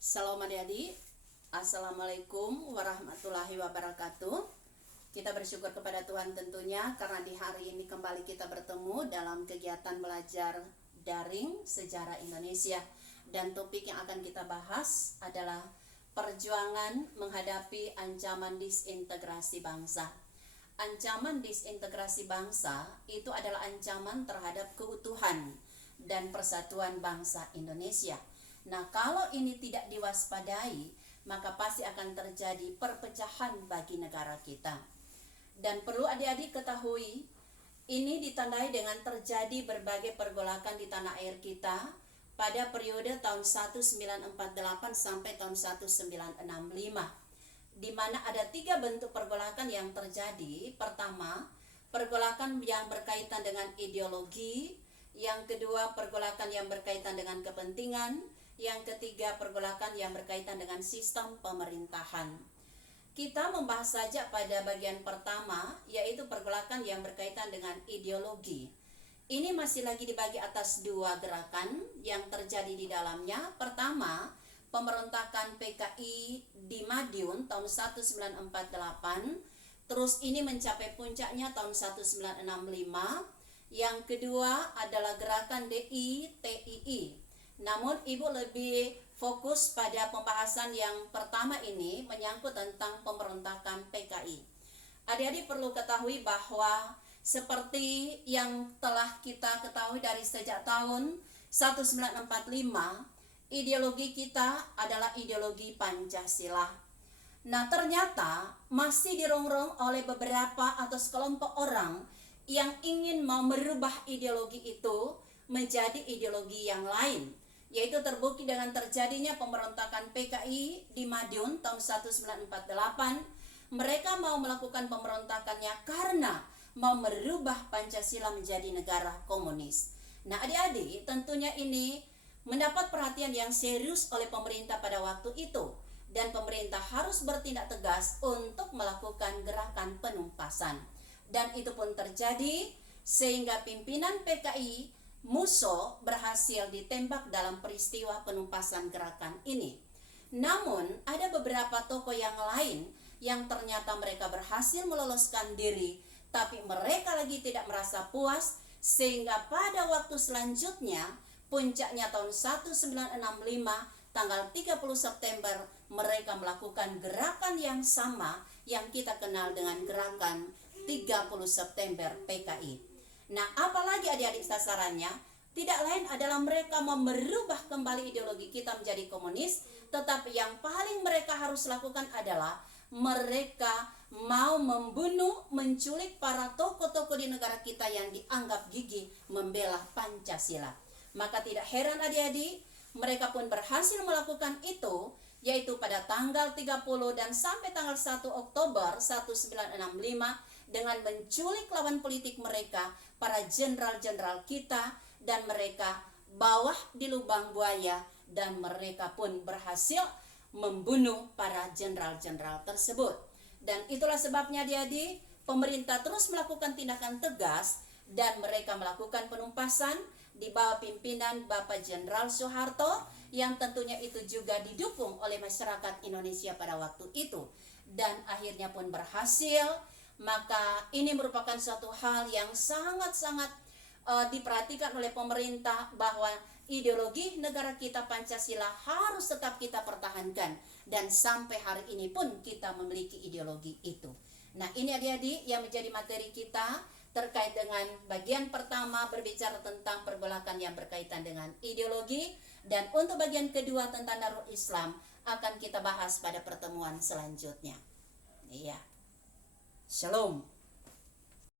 Shalom adik-adik, Assalamualaikum warahmatullahi wabarakatuh. Kita bersyukur kepada Tuhan tentunya karena di hari ini kembali kita bertemu dalam kegiatan belajar daring sejarah Indonesia. Dan topik yang akan kita bahas adalah perjuangan menghadapi ancaman disintegrasi bangsa. Ancaman disintegrasi bangsa itu adalah ancaman terhadap keutuhan dan persatuan bangsa Indonesia. Nah, kalau ini tidak diwaspadai, maka pasti akan terjadi perpecahan bagi negara kita. Dan perlu adik-adik ketahui, ini ditandai dengan terjadi berbagai pergolakan di tanah air kita pada periode tahun 1948 sampai tahun 1965, di mana ada 3 bentuk pergolakan yang terjadi. Pertama, pergolakan yang berkaitan dengan ideologi. Yang kedua, pergolakan yang berkaitan dengan kepentingan. Yang ketiga, pergolakan yang berkaitan dengan sistem pemerintahan. Kita membahas saja pada bagian pertama, yaitu pergolakan yang berkaitan dengan ideologi. Ini masih lagi dibagi atas 2 gerakan yang terjadi di dalamnya. Pertama, pemberontakan PKI di Madiun tahun 1948. Terus ini mencapai puncaknya tahun 1965. Yang kedua adalah gerakan DITII. Namun ibu lebih fokus pada pembahasan yang pertama ini menyangkut tentang pemberontakan PKI. Adik-adik perlu ketahui bahwa seperti yang telah kita ketahui dari sejak tahun 1945, ideologi kita adalah ideologi Pancasila. Nah, ternyata masih dirongrong oleh beberapa atau sekelompok orang yang ingin mau merubah ideologi itu menjadi ideologi yang lain, yaitu terbukti dengan terjadinya pemberontakan PKI di Madiun tahun 1948. Mereka mau melakukan pemberontakannya karena mau merubah Pancasila menjadi negara komunis. Nah, adik-adik, tentunya ini mendapat perhatian yang serius oleh pemerintah pada waktu itu, dan pemerintah harus bertindak tegas untuk melakukan gerakan penumpasan. Dan itu pun terjadi sehingga pimpinan PKI Musso berhasil ditembak dalam peristiwa penumpasan gerakan ini. Namun ada beberapa tokoh yang lain yang ternyata mereka berhasil meloloskan diri, tapi mereka lagi tidak merasa puas, sehingga pada waktu selanjutnya, puncaknya tahun 1965 tanggal 30 September, mereka melakukan gerakan yang sama yang kita kenal dengan gerakan 30 September PKI. Nah, apalagi adik-adik sasarannya? Tidak lain adalah mereka mau merubah kembali ideologi kita menjadi komunis, tetapi yang paling mereka harus lakukan adalah mereka mau membunuh, menculik para tokoh-tokoh di negara kita yang dianggap gigih membela Pancasila. Maka tidak heran adik-adik, mereka pun berhasil melakukan itu, yaitu pada tanggal 30 dan sampai tanggal 1 Oktober 1965, dengan menculik lawan politik mereka, para jenderal-jenderal kita, dan mereka bawah di lubang buaya, dan mereka pun berhasil membunuh para jenderal-jenderal tersebut. Dan itulah sebabnya adik-adik, pemerintah terus melakukan tindakan tegas, dan mereka melakukan penumpasan di bawah pimpinan Bapak Jenderal Soeharto, yang tentunya itu juga didukung oleh masyarakat Indonesia pada waktu itu, dan akhirnya pun berhasil. Maka ini merupakan suatu hal yang sangat-sangat diperhatikan oleh pemerintah, bahwa ideologi negara kita Pancasila harus tetap kita pertahankan, dan sampai hari ini pun kita memiliki ideologi itu. Nah, ini adik-adik yang menjadi materi kita terkait dengan bagian pertama, berbicara tentang pergolakan yang berkaitan dengan ideologi, dan untuk bagian kedua tentang Darul Islam akan kita bahas pada pertemuan selanjutnya. Iya. Shalom.